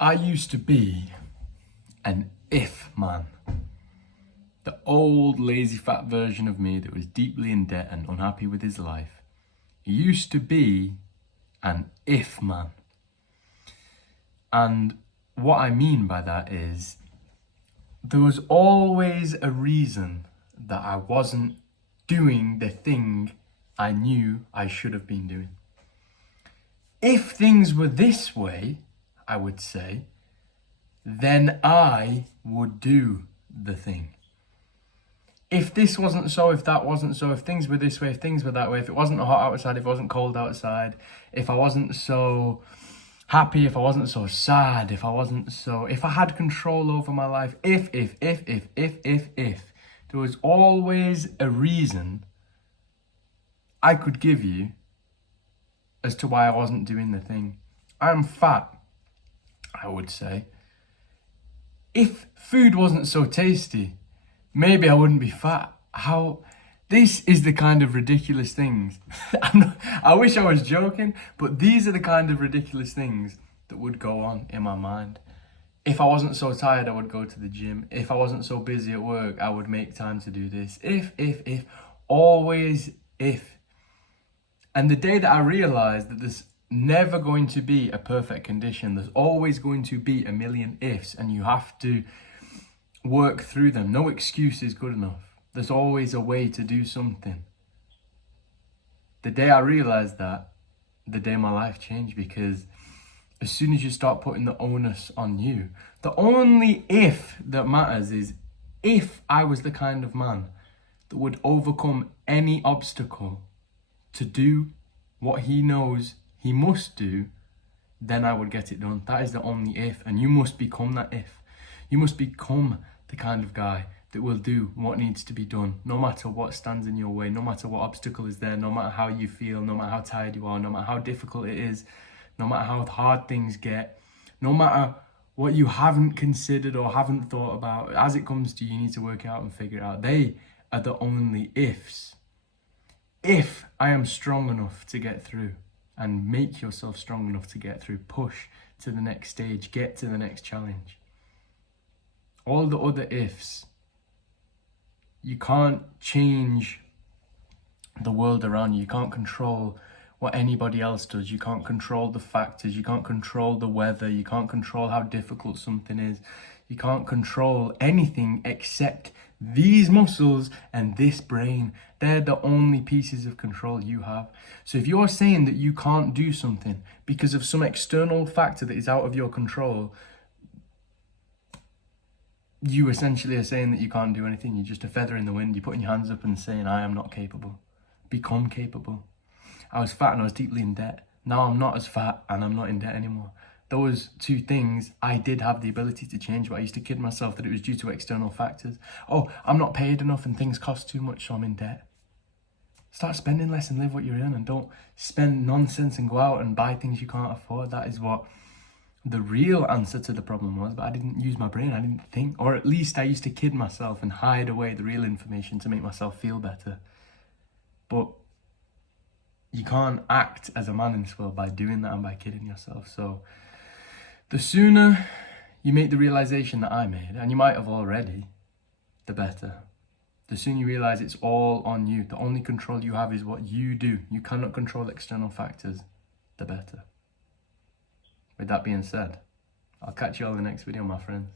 I used to be an if man. The old lazy fat version of me that was deeply in debt and unhappy with his life. He used to be an if man. And what I mean by that is there was always a reason that I wasn't doing the thing I knew I should have been doing. If things were this way, I would say, then I would do the thing. If this wasn't so, if that wasn't so, if things were this way, if things were that way, if it wasn't hot outside, if it wasn't cold outside, if I wasn't so happy, if I wasn't so sad, if I had control over my life, if, there was always a reason I could give you as to why I wasn't doing the thing. I'm fat, I would say. If food wasn't so tasty, maybe I wouldn't be fat. This is the kind of ridiculous things. I wish I was joking, but these are the kind of ridiculous things that would go on in my mind. If I wasn't so tired, I would go to the gym. If I wasn't so busy at work, I would make time to do this. If, always if. And the day that I realized that there's never going to be a perfect condition, there's always going to be a million ifs, and you have to work through them. No excuse is good enough. There's always a way to do something. The day I realized that, the day my life changed, because as soon as you start putting the onus on you, the only if that matters is if I was the kind of man that would overcome any obstacle to do what he knows he must do, then I would get it done. That is the only if, and you must become that if. You must become the kind of guy that will do what needs to be done, no matter what stands in your way, no matter what obstacle is there, no matter how you feel, no matter how tired you are, no matter how difficult it is, no matter how hard things get, no matter what you haven't considered or haven't thought about. As it comes to you, you need to work it out and figure it out. They are the only ifs. If I am strong enough to get through, and make yourself strong enough to get through, push to the next stage, get to the next challenge. All the other ifs, you can't change the world around you. You can't control what anybody else does. You can't control the factors. You can't control the weather. You can't control how difficult something is. You can't control anything except these muscles and this brain. They're the only pieces of control you have. So if you're saying that you can't do something because of some external factor that is out of your control, you essentially are saying that you can't do anything. You're just a feather in the wind. You're putting your hands up and saying, I am not capable. Become capable. I was fat and I was deeply in debt. Now I'm not as fat and I'm not in debt anymore. Those two things I did have the ability to change, but I used to kid myself that it was due to external factors. Oh, I'm not paid enough and things cost too much, so I'm in debt. Start spending less and live what you earn, and don't spend nonsense and go out and buy things you can't afford. That is what the real answer to the problem was, but I didn't use my brain, I didn't think, or at least I used to kid myself and hide away the real information to make myself feel better. But you can't act as a man in this world by doing that and by kidding yourself. So the sooner you make the realization that I made, and you might have already, the better. The sooner you realize it's all on you. The only control you have is what you do. You cannot control external factors, the better. With that being said, I'll catch you all in the next video, my friends.